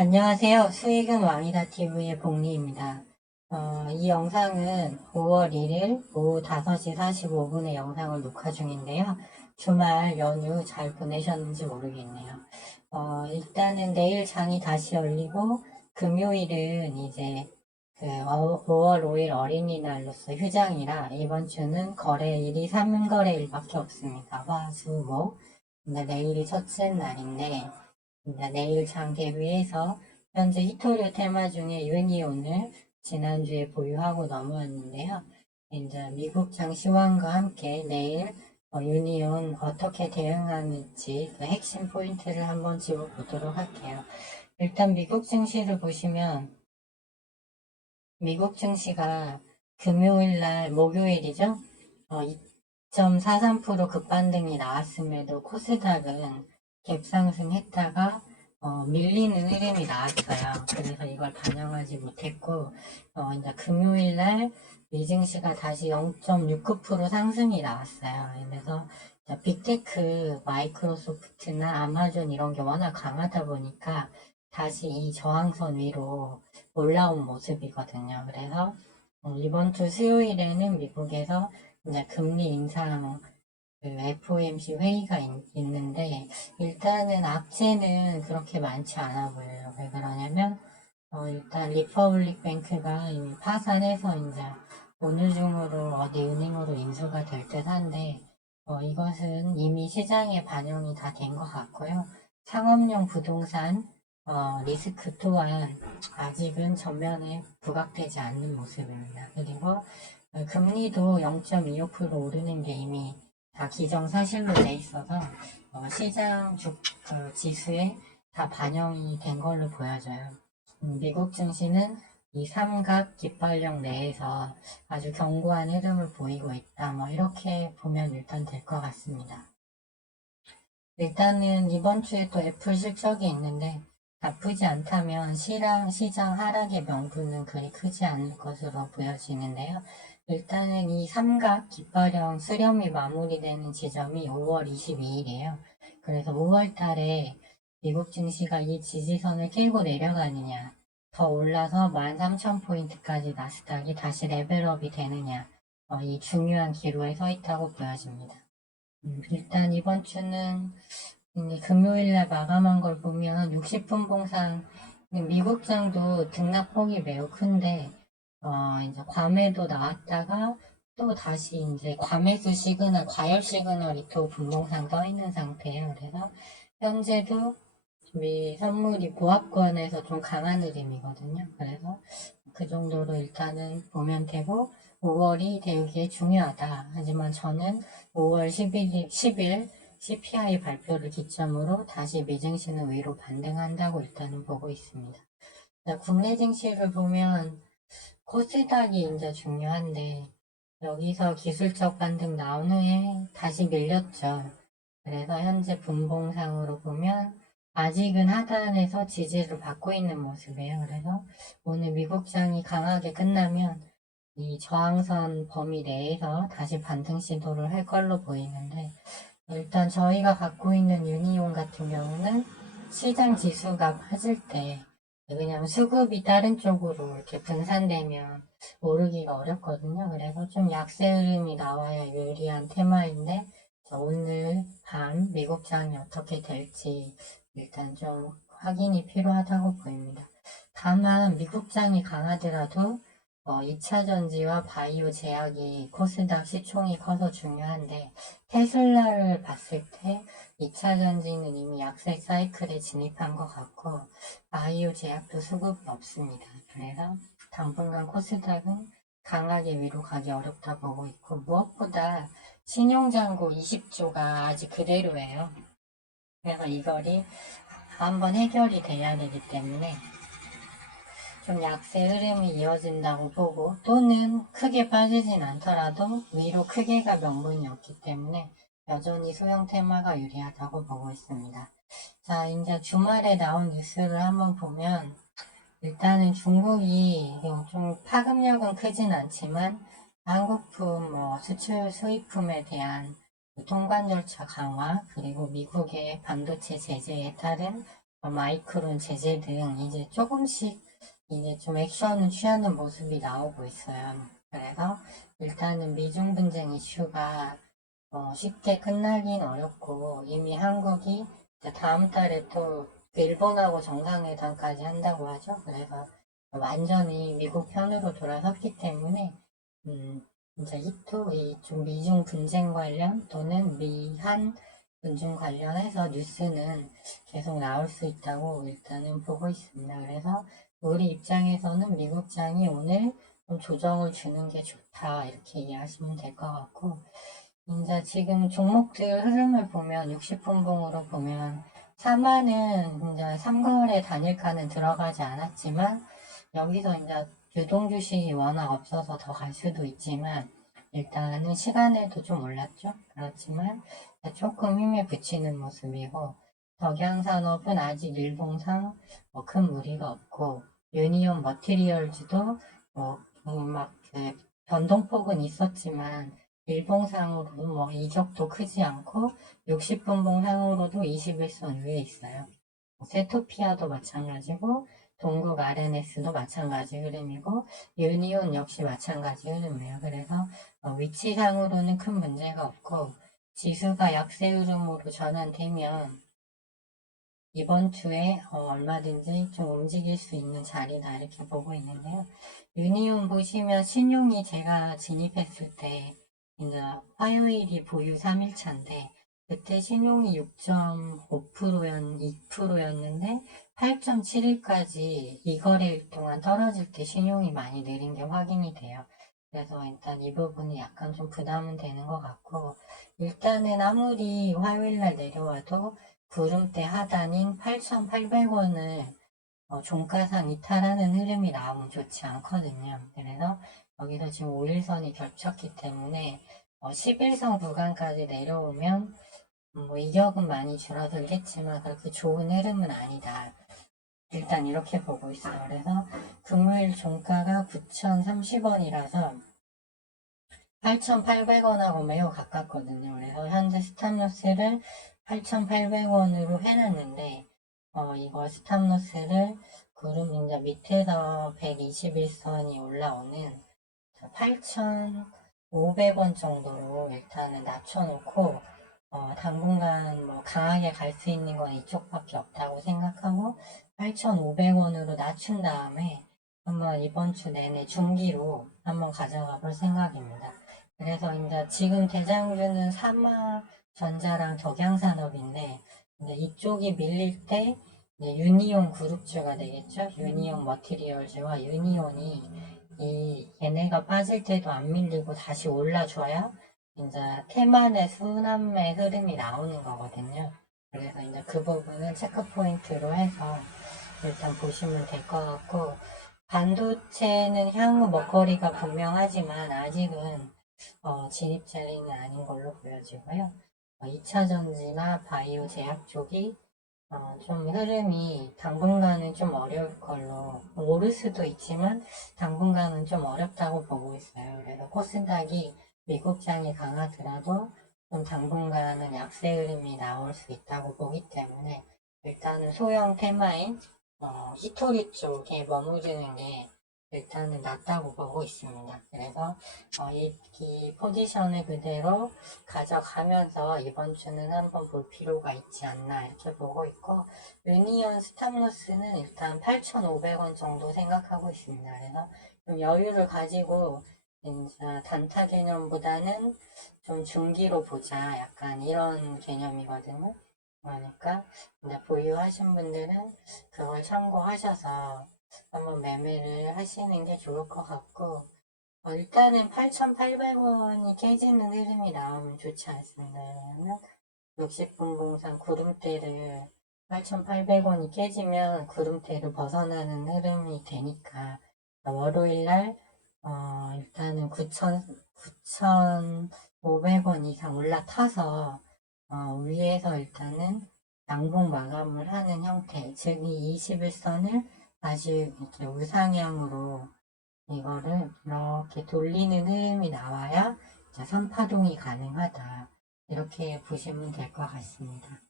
안녕하세요. 수익은 왕이다 TV의 복리입니다. 이 영상은 5월 1일 오후 5시 45분에 영상을 녹화 중인데요. 주말 연휴 잘 보내셨는지 모르겠네요. 일단은 내일 장이 다시 열리고 금요일은 이제 5월 5일 어린이날로서 휴장이라 이번 주는 거래일이 3거래일밖에 없습니다. 화, 수, 목. 근데 내일이 첫째 날인데 내일 장 대비해서 현재 히토류 테마 중에 유니온을 지난주에 보유하고 넘어왔는데요. 이제 미국 장 시황과 함께 내일 유니온 어떻게 대응하는지 그 핵심 포인트를 한번 짚어보도록 할게요. 일단 미국 증시를 보시면 미국 증시가 금요일날 목요일이죠. 2.43% 급반등이 나왔음에도 코스닥은 갭상승했다가 밀리는 흐름이 나왔어요. 그래서 이걸 반영하지 못했고 이제 금요일날 미증시가 다시 0.69% 상승이 나왔어요. 그래서 빅테크, 마이크로소프트나 아마존 이런 게 워낙 강하다 보니까 다시 이 저항선 위로 올라온 모습이거든요. 그래서 이번 주 수요일에는 미국에서 이제 금리 인상 그 FOMC 회의가 있는데 일단은 악재는 그렇게 많지 않아 보여요. 왜 그러냐면 일단 리퍼블릭 뱅크가 이미 파산해서 이제 오늘 중으로 어디 은행으로 인수가 될 듯한데 이것은 이미 시장에 반영이 다 된 것 같고요. 상업용 부동산 리스크 또한 아직은 전면에 부각되지 않는 모습입니다. 그리고 금리도 0.25% 오르는 게 이미 다 기정사실로 돼 있어서 시장 지수에 다 반영이 된 걸로 보여져요. 미국 증시는 이 삼각 깃발령 내에서 아주 견고한 흐름을 보이고 있다. 뭐 이렇게 보면 일단 될 것 같습니다. 일단은 이번 주에 또 애플 실적이 있는데 나쁘지 않다면 시장 하락의 명분은 그리 크지 않을 것으로 보여지는데요. 일단은 이 삼각 깃발형 수렴이 마무리되는 지점이 5월 22일이에요. 그래서 5월 달에 미국 증시가 이 지지선을 깨고 내려가느냐, 더 올라서 13,000포인트까지 나스닥이 다시 레벨업이 되느냐, 이 중요한 기로에 서 있다고 보여집니다. 일단 이번 주는 금요일날 마감한 걸 보면 60분 봉상 미국장도 등락폭이 매우 큰데 이제 과매도 나왔다가 또 다시 이제 과매수 시그널, 과열 시그널이 또 분봉상 떠 있는 상태예요. 그래서 현재도 미 선물이 보합권에서 좀 강한 흐름이거든요. 그래서 그 정도로 일단은 보면 되고 5월이 되게 중요하다. 하지만 저는 5월 10일 CPI 발표를 기점으로 다시 미증시는 위로 반등한다고 일단은 보고 있습니다. 국내 증시를 보면 코스닥이 이제 중요한데 여기서 기술적 반등 나온 후에 다시 밀렸죠. 그래서 현재 분봉상으로 보면 아직은 하단에서 지지를 받고 있는 모습이에요. 그래서 오늘 미국장이 강하게 끝나면 이 저항선 범위 내에서 다시 반등 시도를 할 걸로 보이는데 일단 저희가 갖고 있는 유니온 같은 경우는 시장 지수가 빠질 때 그냥 수급이 다른 쪽으로 이렇게 분산되면 오르기가 어렵거든요. 그래서 좀 약세 흐름이 나와야 유리한 테마인데 오늘 밤 미국장이 어떻게 될지 일단 좀 확인이 필요하다고 보입니다. 다만 미국장이 강하더라도 2차 전지와 바이오 제약이 코스닥 시총이 커서 중요한데 테슬라를 봤을 때 2차 전지는 이미 약세 사이클에 진입한 것 같고 바이오 제약도 수급이 없습니다. 그래서 당분간 코스닥은 강하게 위로 가기 어렵다 보고 있고 무엇보다 신용잔고 20조가 아직 그대로예요. 그래서 이거리 한번 해결이 돼야 되기 때문에 좀 약세 흐름이 이어진다고 보고 또는 크게 빠지진 않더라도 위로 크게가 명분이 없기 때문에 여전히 소형 테마가 유리하다고 보고 있습니다. 자, 이제 주말에 나온 뉴스를 한번 보면 일단은 중국이 좀 파급력은 크진 않지만 한국품 수출 수입품에 대한 통관 절차 강화 그리고 미국의 반도체 제재에 따른 마이크론 제재 등 이제 조금씩 이제 좀 액션을 취하는 모습이 나오고 있어요. 그래서 일단은 미중 분쟁 이슈가 쉽게 끝나긴 어렵고, 이미 한국이 이제 다음 달에 또 일본하고 정상회담까지 한다고 하죠. 그래서 완전히 미국 편으로 돌아섰기 때문에 이제 이좀 미중 분쟁 관련 또는 미한 분쟁 관련해서 뉴스는 계속 나올 수 있다고 일단은 보고 있습니다. 그래서 우리 입장에서는 미국장이 오늘 좀 조정을 주는 게 좋다 이렇게 이해하시면 될 것 같고, 이제 지금 종목들 흐름을 보면 60분봉으로 보면 4만은 이제 3거래 단일가는 들어가지 않았지만, 여기서 이제 유동 주식이 워낙 없어서 더 갈 수도 있지만, 일단은 시간에도 좀 올랐죠. 그렇지만 조금 힘에 붙이는 모습이고, 덕양산업은 아직 일봉상 큰 무리가 없고, 유니온 머티리얼즈도 막 변동폭은 있었지만 일봉상으로 이적도 크지 않고 60분봉 상으로도 21선 위에 있어요. 세토피아도 마찬가지고 동국 RNS도 마찬가지 흐름이고 유니온 역시 마찬가지 흐름이에요. 그래서 위치상으로는 큰 문제가 없고, 지수가 약세 흐름으로 전환되면 이번 주에 얼마든지 좀 움직일 수 있는 자리다 이렇게 보고 있는데요. 유니온 보시면 신용이 제가 진입했을 때 이제 화요일이 보유 3일차인데 그때 신용이 2%였는데 8.7일까지 이 거래일 동안 떨어질 때 신용이 많이 느린 게 확인이 돼요. 그래서 일단 이 부분이 약간 좀 부담은 되는 것 같고, 일단은 아무리 화요일날 내려와도 구름대 하단인 8,800원을 종가상 이탈하는 흐름이 나오면 좋지 않거든요. 그래서 여기서 지금 5일선이 겹쳤기 때문에 11선 구간까지 내려오면 이격은 많이 줄어들겠지만 그렇게 좋은 흐름은 아니다. 일단 이렇게 보고 있어요. 그래서 금요일 종가가 9,030원이라서 8,800원하고 매우 가깝거든요. 그래서 현재 스탑로스를 8,800원으로 해놨는데, 이거 스탑로스를 그럼 이제 밑에서 121선이 올라오는 8,500원 정도로 일단은 낮춰놓고, 당분간 강하게 갈 수 있는 건 이쪽밖에 없다고 생각하고, 8,500원으로 낮춘 다음에 한번 이번 주 내내 중기로 한번 가져가 볼 생각입니다. 그래서 이제 지금 대장주는 삼화전자랑 덕양산업인데, 이제 이쪽이 밀릴 때 이제 유니온 그룹주가 되겠죠. 유니온 머티리얼즈와 유니온이 얘네가 빠질 때도 안 밀리고 다시 올라줘야 이제 테만의 순환매 흐름이 나오는 거거든요. 그래서 이제 그 부분은 체크 포인트로 해서 일단 보시면 될 것 같고, 반도체는 향후 먹거리가 분명하지만 아직은 진입 자리는 아닌 걸로 보여지고요. 2차 전지나 바이오 제약 쪽이 좀 흐름이 당분간은 좀 어려울 걸로, 오를 수도 있지만 당분간은 좀 어렵다고 보고 있어요. 그래서 코스닥이 미국장이 강하더라도 좀 당분간은 약세 흐름이 나올 수 있다고 보기 때문에 일단은 소형 테마인 히토리 쪽에 머무르는 게 일단은 낫다고 보고 있습니다. 그래서 이 포지션을 그대로 가져가면서 이번 주는 한번 볼 필요가 있지 않나 이렇게 보고 있고, 유니온 스탑로스는 일단 8,500원 정도 생각하고 있습니다. 그래서 좀 여유를 가지고 이제 단타 개념보다는 좀 중기로 보자 약간 이런 개념이거든요. 그러니까 이제 보유하신 분들은 그걸 참고하셔서 한번 매매를 하시는 게 좋을 것 같고, 일단은 8,800원이 깨지는 흐름이 나오면 좋지 않습니다. 왜냐면 60분 공상 구름대를 8,800원이 깨지면 구름대를 벗어나는 흐름이 되니까 월요일날 일단은 9,500원 이상 올라타서 위에서 일단은 양봉 마감을 하는 형태, 즉 이 21선을 다시 이렇게 우상향으로 이거를 이렇게 돌리는 흐름이 나와야 이제 선파동이 가능하다. 이렇게 보시면 될 것 같습니다.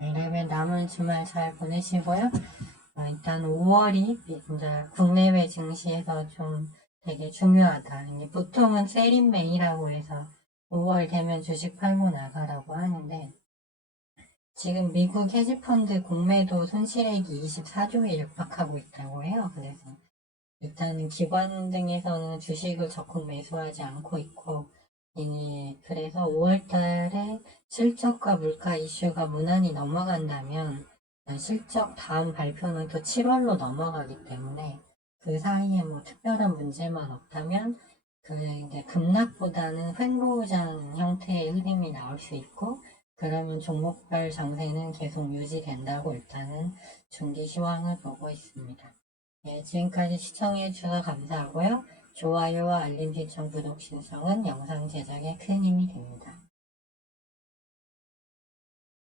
그러면 남은 주말 잘 보내시고요. 일단 5월이 이제 국내외 증시에서 좀 되게 중요하다. 이게 보통은 세린메이라고 해서 5월 되면 주식 팔고 나가라고 하는데 지금 미국 헤지펀드 공매도 손실액이 24조에 육박하고 있다고 해요. 그래서 일단은 기관 등에서는 주식을 적극 매수하지 않고 있고 그래서 5월 달에 실적과 물가 이슈가 무난히 넘어간다면 실적 다음 발표는 또 7월로 넘어가기 때문에 그 사이에 뭐 특별한 문제만 없다면 이제 급락보다는 횡보장 형태의 흐름이 나올 수 있고 그러면 종목별 장세는 계속 유지된다고 일단은 중기 시황을 보고 있습니다. 네, 지금까지 시청해주셔서 감사하고요. 좋아요와 알림 신청, 구독 신청은 영상 제작에 큰 힘이 됩니다.